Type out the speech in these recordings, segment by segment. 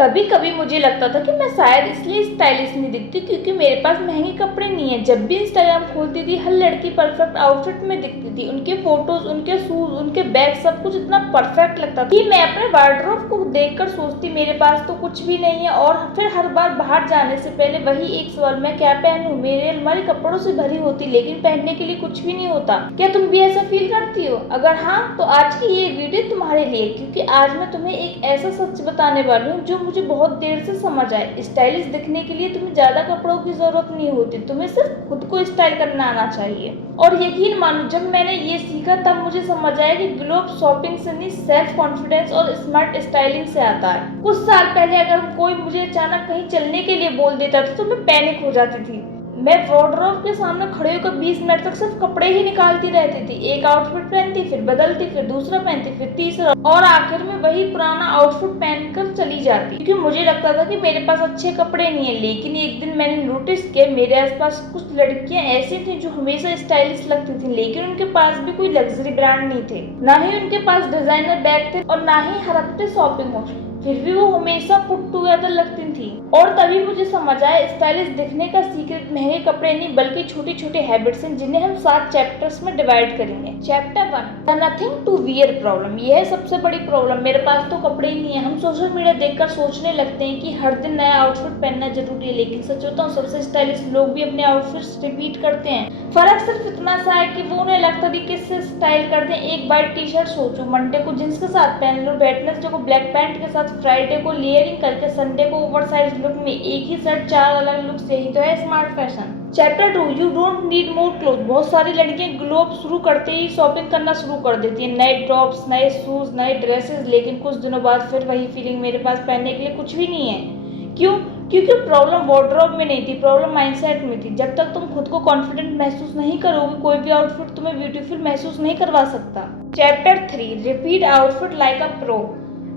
कभी कभी मुझे लगता था कि मैं शायद इसलिए स्टाइलिश नहीं दिखती क्योंकि मेरे पास महंगे कपड़े नहीं है। जब भी इंस्टाग्राम खोलती थी हर लड़की परफेक्ट आउटफिट में दिखती थी। उनके फोटोज, उनके शूज, उनके बैग, सब कुछ इतना परफेक्ट लगता था कि मैं अपने वार्डरोब को देखकर सोचती मेरे पास तो कुछ भी नहीं है। और फिर हर बार बाहर जाने से पहले वही एक सवाल, मैं क्या पहनूं। मेरी अलमारी कपड़ों से भरी होती लेकिन पहनने के लिए कुछ भी नहीं होता। क्या तुम भी ऐसा फील करती हो? अगर हाँ तो आज की ये वीडियो तुम्हारे लिए, क्योंकि आज मैं तुम्हें एक ऐसा सच बताने वाली हूँ जो मुझे बहुत देर से समझ आए। स्टाइलिश दिखने के लिए तुम्हें ज्यादा कपड़ों की जरूरत नहीं होती, तुम्हें सिर्फ खुद को स्टाइल करना आना चाहिए। और यकीन मानो जब मैंने ये सीखा तब मुझे समझ आया कि ग्लो शॉपिंग से नहीं, सेल्फ कॉन्फिडेंस और स्मार्ट स्टाइलिंग से आता है। कुछ साल पहले अगर कोई मुझे अचानक कहीं चलने के लिए बोल देता था तो मैं पैनिक हो जाती थी। मैं वार्डरोब के सामने खड़े होकर 20 मिनट तक सिर्फ कपड़े ही निकालती रहती थी। एक आउटफिट पहनती, फिर बदलती, फिर दूसरा पहनती, फिर तीसरा, और आखिर में वही पुराना आउटफिट पहनकर चली जाती क्योंकि मुझे लगता था कि मेरे पास अच्छे कपड़े नहीं है। लेकिन एक दिन मैंने नोटिस किया मेरे आसपास कुछ लड़कियां ऐसी थी जो हमेशा स्टाइलिश लगती थी लेकिन उनके पास भी कोई लग्जरी ब्रांड नहीं थे, ना ही उनके पास डिजाइनर बैग थे और ना ही हर हफ्ते शॉपिंग हो। फिर भी वो हमेशा पुट टुगेदर लगती थी। और तभी मुझे समझ आया स्टाइलिश दिखने का सीक्रेट महंगे कपड़े नहीं बल्कि छोटी छोटी हैबिट्स हैं जिन्हें हम 7 चैप्टर्स में डिवाइड करेंगे। Chapter 1, the nothing to wear problem. यह है सबसे बड़ी प्रॉब्लम, मेरे पास तो कपड़े ही नहीं है। हम सोशल मीडिया देखकर सोचने लगते हैं कि हर दिन नया आउटफिट पहनना जरूरी है, लेकिन सच बताऊं सबसे स्टाइलिश लोग भी अपने आउटफिट्स रिपीट करते हैं। फर्क सिर्फ इतना सा है कि वो उन्हें अलग तरीके से स्टाइल करते हैं। एक वाइट टी शर्ट सोचो, मंडे को जींस के साथ पहन लो, वेडनेसडे को ब्लैक पैंट के साथ, फ्राइडे को लेयरिंग करके, संडे को ओवरसाइज लुक में। एक ही शर्ट 4 अलग लुक्स, यही तो है smart fashion. Chapter 2, you don't need more cloth. बहुत सारी लड़कियां ग्लो अप शुरू करते ही शॉपिंग करना शुरू कर देती हैं। नए टॉप्स, नए शूज, नए ड्रेसेस, लेकिन कुछ दिनों बाद फिर वही फीलिंग, मेरे पास पहनने के लिए कुछ भी नहीं है। क्यों? क्योंकि प्रॉब्लम वार्डरोब में नहीं थी, प्रॉब्लम माइंडसेट में थी। जब तक तुम खुद को कॉन्फिडेंट महसूस नहीं करोगे कोई भी आउटफिट तुम्हें ब्यूटीफुल महसूस नहीं करवा सकता। Chapter 3, repeat outfit like a pro.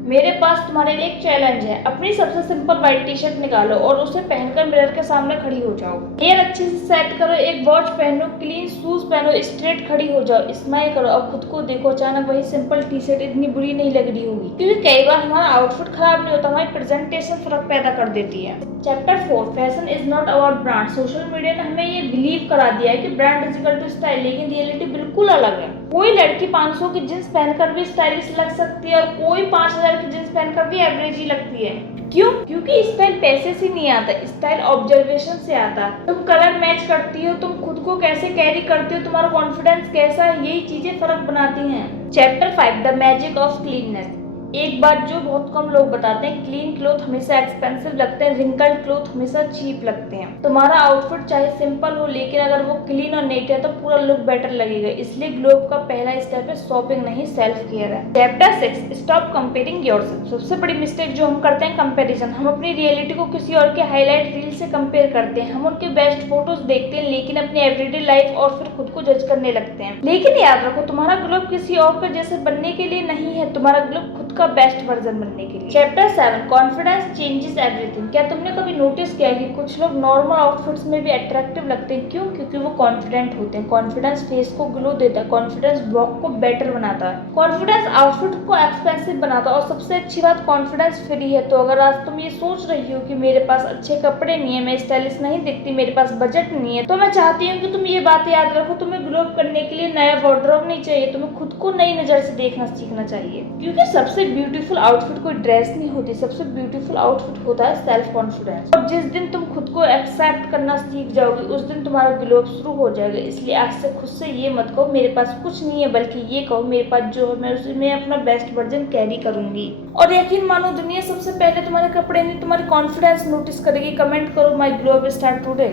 मेरे पास तुम्हारे लिए एक चैलेंज है। अपनी सबसे सिंपल व्हाइट टी शर्ट निकालो और उसे पहनकर मिरर के सामने खड़ी हो जाओ। हेयर अच्छे से सेट करो, एक वॉच पहनो, क्लीन शूज पहनो, स्ट्रेट खड़ी हो जाओ, स्माइल करो। अब खुद को देखो, अचानक वही सिंपल टी शर्ट इतनी बुरी नहीं लग रही होगी। क्योंकि कई बार हमारा आउटफिट खराब नहीं होता, हमारी प्रेजेंटेशन फर्क पैदा कर देती है। Chapter 4, fashion is not about brand. Social media ने हमें ये बिलीव करा दिया है कि brand is equal to style, लेकिन रियलिटी बिल्कुल अलग है। कोई लड़की 500 की जींस पहनकर भी स्टाइलिश लग सकती है और कोई 5000 की जींस पहनकर भी एवरेज ही लगती है। क्यों? क्योंकि स्टाइल पैसे से नहीं आता, स्टाइल ऑब्जर्वेशन से आता है। तुम कलर मैच करती हो, तुम खुद को कैसे कैरी करती हो, तुम्हारा कॉन्फिडेंस कैसा है, यही चीजें फर्क बनाती हैं। Chapter 5, the magic of cleanness. एक बात जो बहुत कम लोग बताते हैं, क्लीन क्लोथ हमेशा एक्सपेंसिव लगते हैं, रिंकल्ड क्लोथ हमेशा चीप लगते हैं। तुम्हारा आउटफिट चाहे सिंपल हो लेकिन अगर वो क्लीन और नीट है तो पूरा लुक बेटर लगेगा। इसलिए ग्लोब का पहला स्टेप है शॉपिंग नहीं, सेल्फ केयर है। Chapter 6, stop comparing yourself. सबसे बड़ी मिस्टेक जो हम करते हैं कंपेरिजन। हम अपनी रियलिटी को किसी और के हाईलाइट रील से कंपेयर करते हैं। हम उनके बेस्ट फोटोज देखते हैं लेकिन अपनी एवरीडे लाइफ और फिर खुद को जज करने लगते हैं। लेकिन याद रखो तुम्हारा ग्लोब किसी और के जैसे बनने के लिए नहीं है, तुम्हारा ग्लोब खुद का बेस्ट वर्जन बनने के लिए। Chapter 7, confidence changes everything. क्या तुमने कभी नोटिस किया कि कुछ लोग नॉर्मल आउटफिट्स में भी अट्रैक्टिव लगते हैं? क्यों? क्योंकि वो कॉन्फिडेंट होते हैं। कॉन्फिडेंस फेस को ग्लो देता है, कॉन्फिडेंस वॉक को बेटर बनाता है, कॉन्फिडेंस आउटफिट को एक्सपेंसिव बनाता है और सबसे अच्छी बात कॉन्फिडेंस फ्री है। तो अगर आज तुम ये सोच रही हो कि मेरे पास अच्छे कपड़े नहीं है, मैं स्टाइलिश नहीं दिखती, मेरे पास बजट नहीं है, तो मैं चाहती हूँ कि तुम ये बात याद रखो, तुम्हें ग्लो करने के लिए नया वार्डरोब नहीं चाहिए, तुम्हें खुद को नई नजर से देखना सीखना चाहिए। क्योंकि सबसे ब्यूटीफुल आउटफिट कोई ड्रेस नहीं होती, सबसे ब्यूटीफुल आउटफिट होता है सेल्फ कॉन्फिडेंस। और जिस दिन तुम खुद को एक्सेप्ट करना सीख जाओगे उस दिन तुम्हारा ग्लो अप शुरू हो जाएगा। इसलिए आज से खुद से ये मत कहो मेरे पास कुछ नहीं है, बल्कि ये कहो मेरे पास जो है मैं उसे मैं अपना बेस्ट वर्जन कैरी करूंगी। और यकीन मानो दुनिया सबसे पहले तुम्हारे कपड़े नहीं तुम्हारे कॉन्फिडेंस नोटिस करेगी। कमेंट करो, माई ग्लो अप स्टार्ट टुडे।